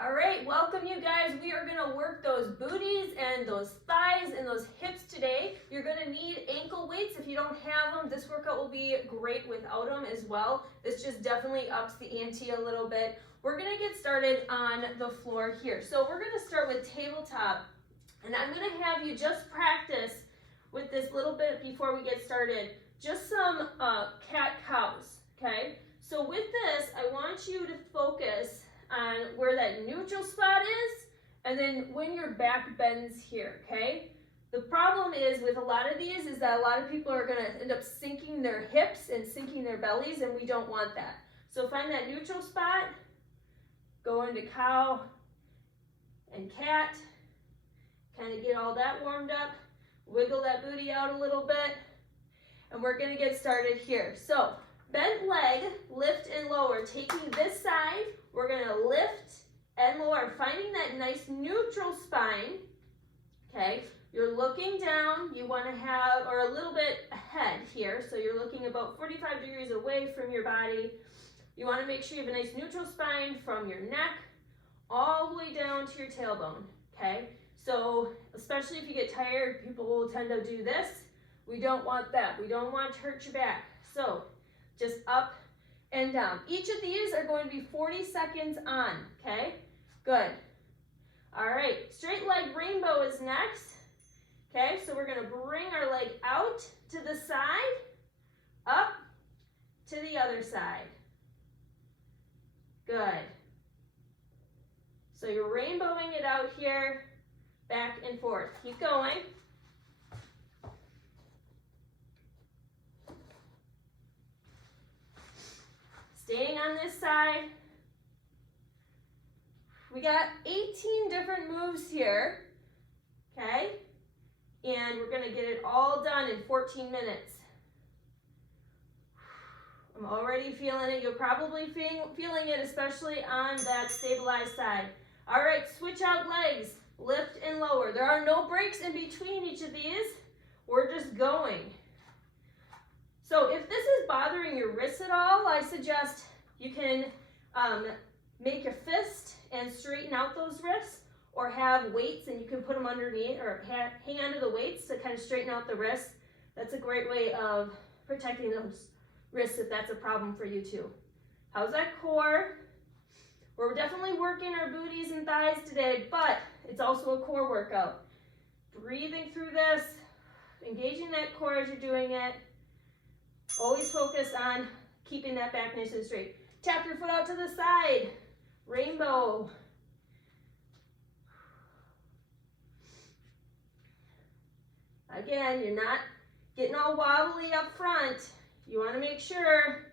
All right, welcome you guys. We are gonna work those booties and those thighs and those hips today. You're gonna need ankle weights. If you don't have them, this workout will be great without them as well. This just definitely ups the ante a little bit. We're gonna get started on the floor here. So we're gonna start with tabletop, and I'm gonna have you just practice with this little bit before we get started. Just some cat-cows, okay? So with this, I want you to focus on where that neutral spot is, and then when your back bends here, okay? The problem is with a lot of these is that a lot of people are gonna end up sinking their hips and sinking their bellies, and we don't want that. So find that neutral spot, go into cow and cat, kind of get all that warmed up, wiggle that booty out a little bit, and we're gonna get started here. So bent leg, lift and lower, taking this side, we're gonna lift and lower, finding that nice neutral spine, okay? You're looking down, you wanna have, or a little bit ahead here, so you're looking about 45 degrees away from your body. You wanna make sure you have a nice neutral spine from your neck all the way down to your tailbone, okay? So, especially if you get tired, people will tend to do this. We don't want that. We don't want to hurt your back. So, just up and down. Each of these are going to be 40 seconds on, okay? Good. All right, straight leg rainbow is next. Okay, so we're gonna bring our leg out to the side, up to the other side. Good. So you're rainbowing it out here, back and forth. Keep going. Staying on this side. We got 18 different moves here, okay? And we're gonna get it all done in 14 minutes. I'm already feeling it. You're probably feeling it, especially on that stabilized side. All right, switch out legs, lift and lower. There are no breaks in between each of these. We're just going. So if this is bothering your wrists at all, I suggest you can make your fist and straighten out those wrists, or have weights and you can put them underneath, or hang onto the weights to kind of straighten out the wrists. That's a great way of protecting those wrists if that's a problem for you too. How's that core? We're definitely working our booties and thighs today, but it's also a core workout. Breathing through this, engaging that core as you're doing it. Always focus on keeping that back nice and straight. Tap your foot out to the side. Rainbow. Again, you're not getting all wobbly up front. You want to make sure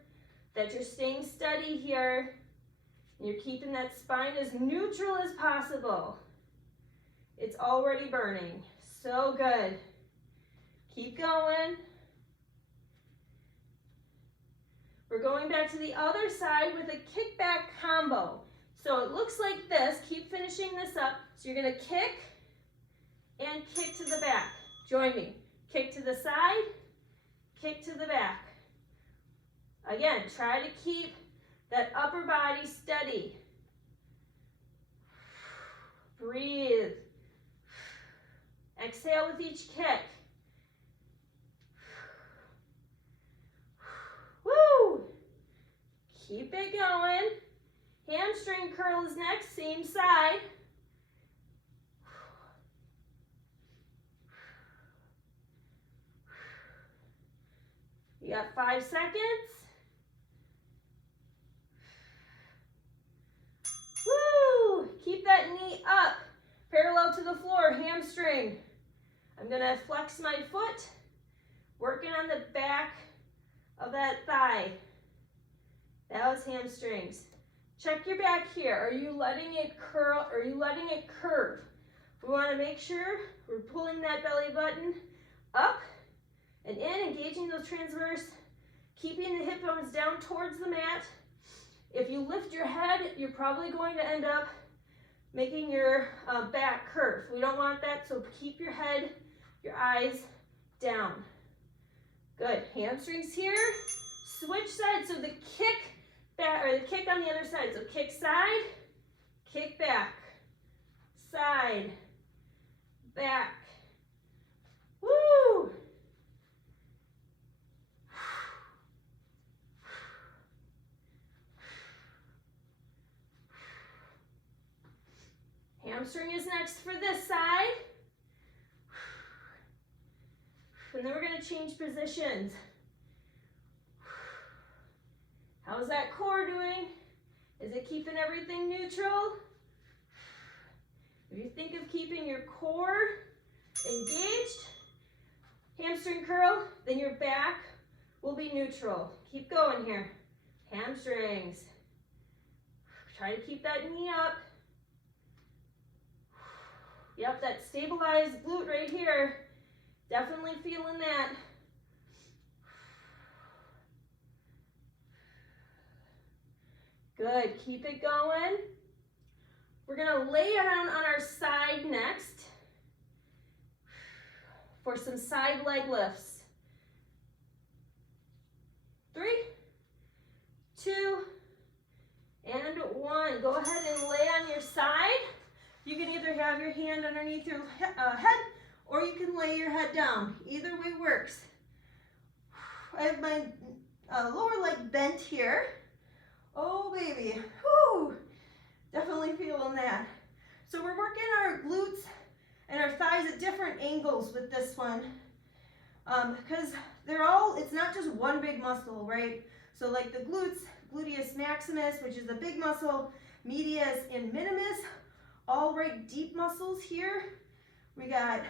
that you're staying steady here. And you're keeping that spine as neutral as possible. It's already burning. So good. Keep going. We're going back to the other side with a kickback combo. So it looks like this. Keep finishing this up. So you're going to kick and kick to the back. Join me. Kick to the side, kick to the back. Again, try to keep that upper body steady. Breathe. Exhale with each kick. Woo! Keep it going. Hamstring curl is next, same side. You got 5 seconds. Woo! Keep that knee up, parallel to the floor, hamstring. I'm gonna flex my foot, working on the back of that thigh. That was hamstrings. Check your back here. Are you letting it curl? Are you letting it curve? We want to make sure we're pulling that belly button up and in, engaging those transverse, keeping the hip bones down towards the mat. If you lift your head, you're probably going to end up making your back curve. We don't want that, so keep your head, your eyes down. Good. Hamstrings here. Switch sides. So the kick back, or the kick on the other side. So kick side, kick back. side, back. Woo! Hamstring is next for this side. And then we're going to change positions. How's that core doing? Is it keeping everything neutral? If you think of keeping your core engaged, hamstring curl, then your back will be neutral. Keep going here. Hamstrings. Try to keep that knee up. Yep, that stabilized glute right here. Definitely feeling that. Good, keep it going. We're gonna lay down on our side next for some side leg lifts. 3, 2, and 1. Go ahead and lay on your side. You can either have your hand underneath your head, or you can lay your head down. Either way works. I have my lower leg bent here. Oh baby, whoo! Definitely feeling that. So we're working our glutes and our thighs at different angles with this one. Because it's not just one big muscle, right? So like the glutes, gluteus maximus, which is the big muscle, medius and minimus, all right deep muscles here. We got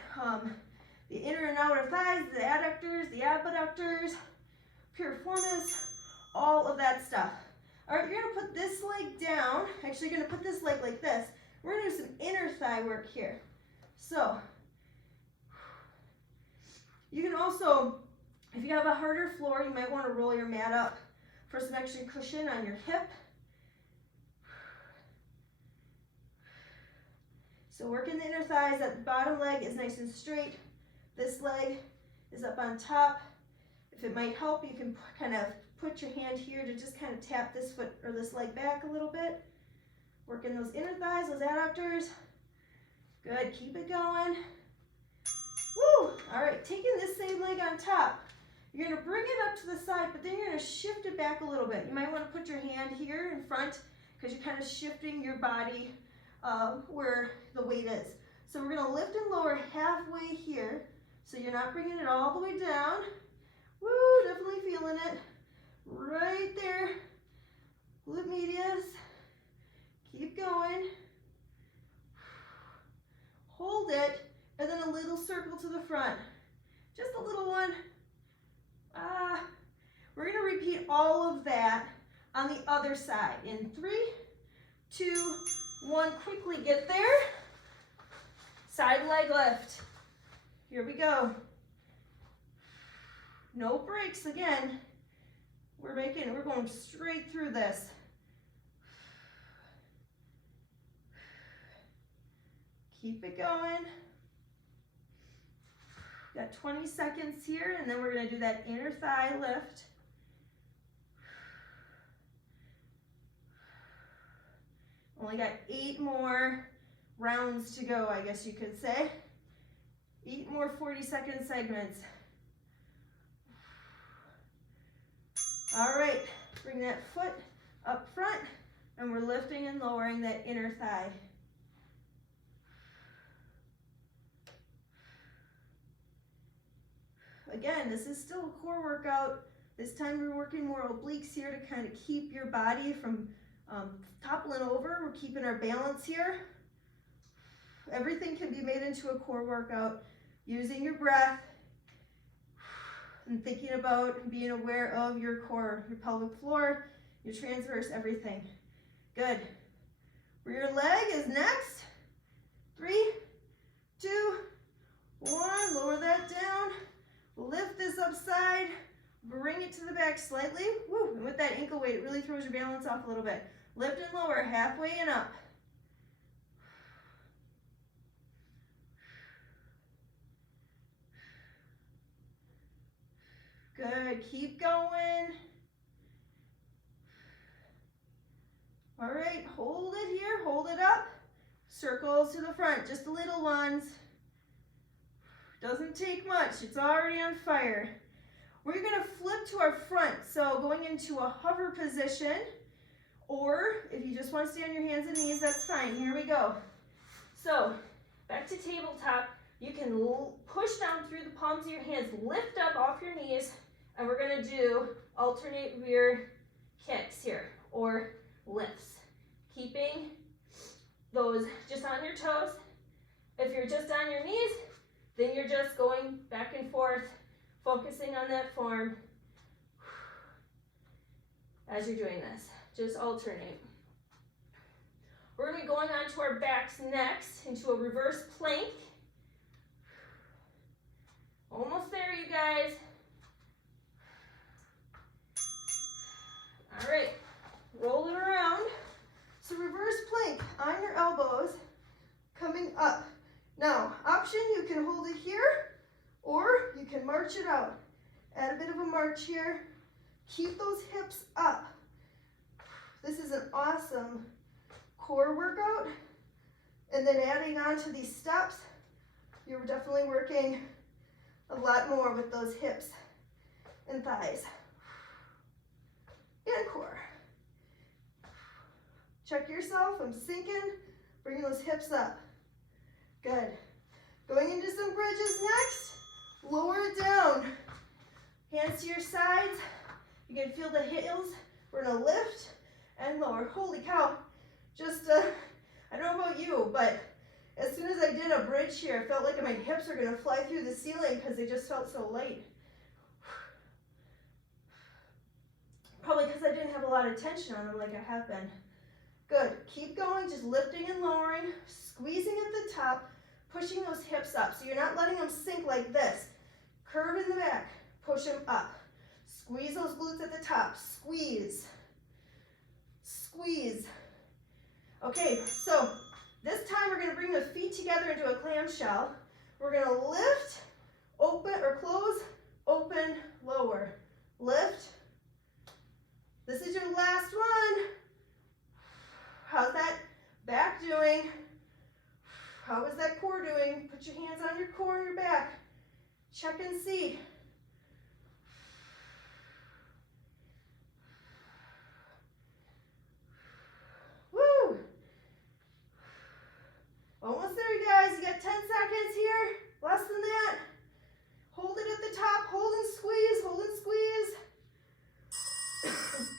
the inner and outer thighs, the adductors, the abductors, piriformis, all of that stuff. All right, you're gonna put this leg down. Actually, you're gonna put this leg like this. We're gonna do some inner thigh work here. So, you can also, if you have a harder floor, you might wanna roll your mat up for some extra cushion on your hip. So working the inner thighs, that bottom leg is nice and straight. This leg is up on top. If it might help, you can kind of put your hand here to just kind of tap this foot or this leg back a little bit. Working those inner thighs, those adductors. Good, keep it going. Woo! All right, taking this same leg on top. You're gonna bring it up to the side, but then you're gonna shift it back a little bit. You might wanna put your hand here in front because you're kind of shifting your body where the weight is. So we're gonna lift and lower halfway here. So you're not bringing it all the way down. Woo, definitely feeling it. Right there, glute medius. Keep going. Hold it, and then a little circle to the front. Just a little one. We're gonna repeat all of that on the other side. In 3, 2, 1, quickly get there. Side leg lift. Here we go. No breaks again. We're going straight through this. Keep it going. Got 20 seconds here, and then we're gonna do that inner thigh lift. Only got 8 more rounds to go, I guess you could say. 8 more 40-second segments. All right, bring that foot up front, and we're lifting and lowering that inner thigh. Again, this is still a core workout. This time we're working more obliques here to kind of keep your body from toppling over. We're keeping our balance here. Everything can be made into a core workout using your breath and thinking about being aware of your core, your pelvic floor, your transverse, everything. Good. Rear leg is next. 3, 2, 1. Lower that down. Lift this up side. Bring it to the back slightly. Woo. And with that ankle weight, it really throws your balance off a little bit. Lift and lower, halfway and up. Good, keep going. All right, hold it here, hold it up. Circles to the front, just the little ones. Doesn't take much, it's already on fire. We're gonna flip to our front, so going into a hover position, or if you just wanna stay on your hands and knees, that's fine. Here we go. So, back to tabletop. You can push down through the palms of your hands, lift up off your knees, and we're gonna do alternate rear kicks here, or lifts. Keeping those just on your toes. If you're just on your knees, then you're just going back and forth, focusing on that form as you're doing this. Just alternate. We're going to be going on to our backs next, into a reverse plank. Almost there, you guys. All right, roll it around. So reverse plank on your elbows, coming up. Now, option, you can hold it here, or you can march it out. Add a bit of a march here. Keep those hips up. This is an awesome core workout. And then adding on to these steps, you're definitely working a lot more with those hips and thighs and core. Check yourself, I'm sinking, bringing those hips up. Good. Going into some bridges next, lower it down. Hands to your sides, you can feel the heels. We're gonna lift and lower. Holy cow, just, I don't know about you, but as soon as I did a bridge here, I felt like my hips are gonna fly through the ceiling because they just felt so light. Probably because I didn't have a lot of tension on them like I have been. Good, keep going, just lifting and lowering, squeezing at the top, pushing those hips up. So you're not letting them sink like this. Curve in the back, push them up. Squeeze those glutes at the top, squeeze, squeeze. Okay, so this time we're gonna bring the feet together into a clamshell. We're gonna lift, open or close, open, lower, lift. This is your last one. How's that back doing? How is that core doing? Put your hands on your core and your back. Check and see. Woo! Almost there, you guys. You got 10 seconds here. Less than that. Hold it at the top. Hold and squeeze. Hold and squeeze.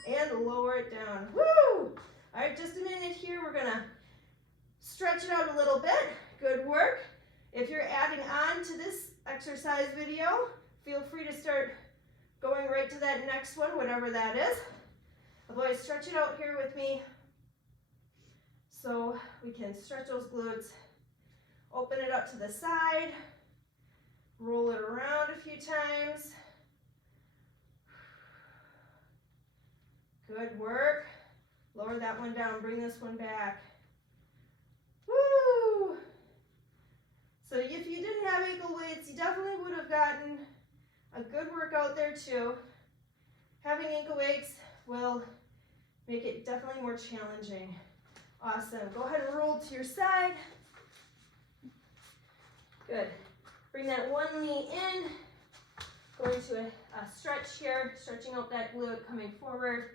And lower it down. Woo! All right, just a minute here. We're gonna stretch it out a little bit. Good work. If you're adding on to this exercise video, feel free to start going right to that next one, whatever that is. Otherwise, stretch it out here with me so we can stretch those glutes. Open it up to the side. Roll it around a few times. Good work. Lower that one down, bring this one back. Woo! So if you didn't have ankle weights, you definitely would have gotten a good workout there too. Having ankle weights will make it definitely more challenging. Awesome. Go ahead and roll to your side. Good. Bring that one knee in. Going to a stretch here, stretching out that glute, coming forward.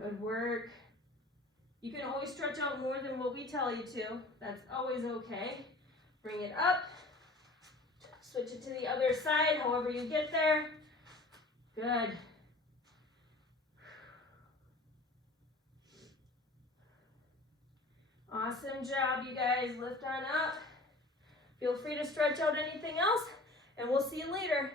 Good work. You can always stretch out more than what we tell you to. That's always okay. Bring it up. Switch it to the other side, however you get there. Good. Awesome job, you guys. Lift on up. Feel free to stretch out anything else, and we'll see you later.